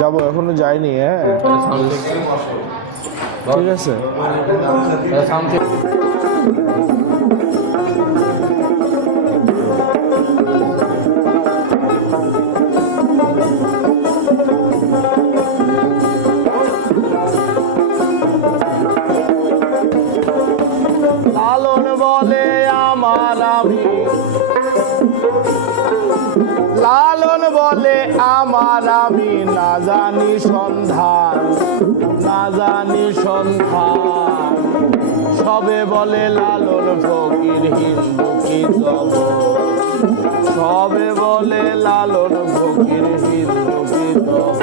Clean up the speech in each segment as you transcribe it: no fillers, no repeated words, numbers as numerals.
যাবো, এখনো যাইনি। হ্যাঁ ঠিক আছে। লালন বলে আমার আমি, লালন বলে আমার আমি, না জানি সন্ধান, না জানি সন্ধান। সবে বলে লালন ফকির হিন্দু কি তব, সবে বলে লালন ফকির হিন্দু কি তব।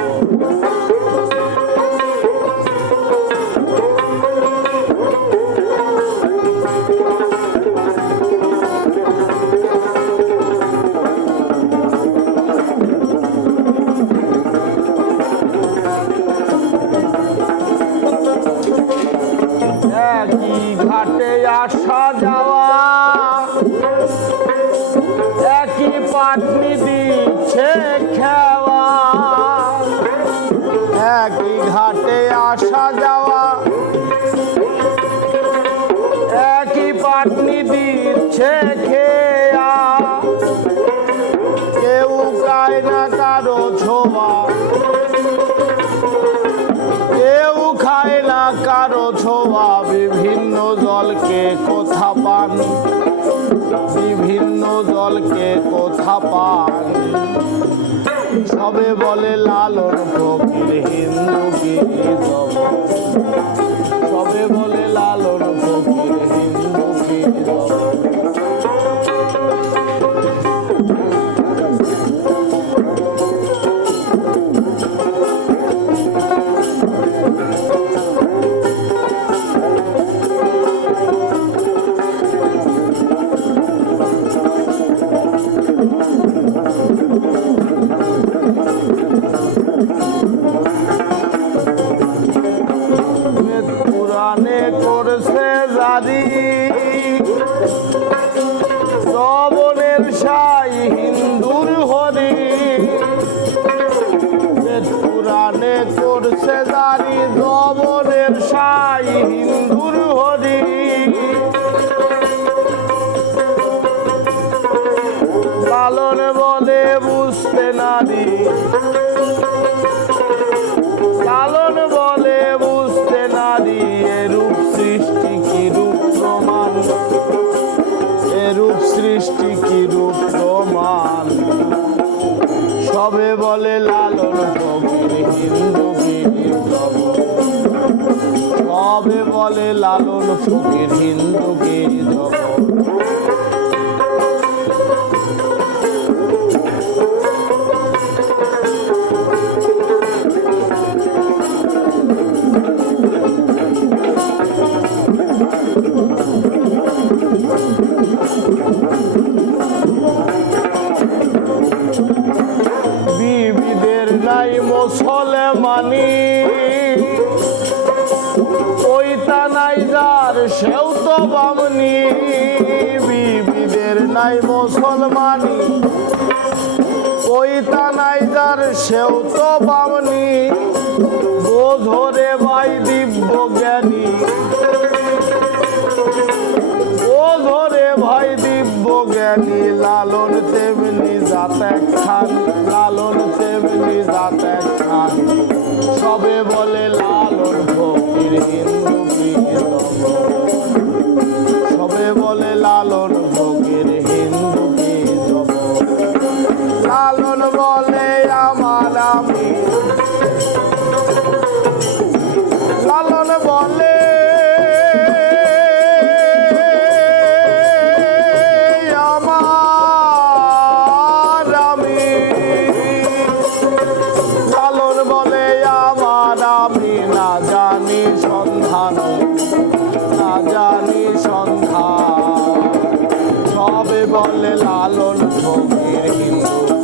একই ঘাটে আসা যাওয়া, একই পাটনি দিচ্ছে খেওয়া। একই ঘাটে আসা যাওয়া, একই পাটনি দিচ্ছে খেয়া। কেউ গায় না কারো ছোঁয়া, কেউ খায় না কারো ছোঁয়া। বিভিন্ন জলকে কোথা পান, বিভিন্ন জলকে কোথা পান। সবে বলে লালন ফকির হিন্দু কি তব, সবে বলে লালন ফকির হিন্দু কি তব। পুরাণে করছে জারি, শ্রবণের সাই হিন্দুর হরি। পুরাণে করছে জারি, শ্রবণের সাই হিন্দুর হরি। লালন বলে বুঝতে নারী, লালন বলে বুঝতে নারী। এরূপ সৃষ্টি কি রূপ প্রমাণ, এরূপ সৃষ্টি কি রূপ প্রমাণ। সবে বলে লালন ফকির হিন্দু কি তব, সবে বলে লালন ফকির হিন্দু কি তব। বিবিদের নাই মুসলমানি, ওইটা নাই যার সেও তো বামনি। বিবিদের নাই মুসলমানি, ওইটা নাই যার সেও তো বামনি। বোধরে ভাই দিব্য জ্ঞানী, বোধরে ভাই দিব্য জ্ঞানী। লালন তেমনি জাত খান, লালন তেমনি জাত খান। সবে বলে লালন ফকির হিন্দু কি তব, সবে বলে লালন ফকির হিন্দু কি তব। লালন বলে আমার আমি, লালন বলে আমার আমি, লালন বলে আমার আমি। না জানি সন্ধান, না জানি সন্ধান। সবে বলে লালন ফকির হিন্দু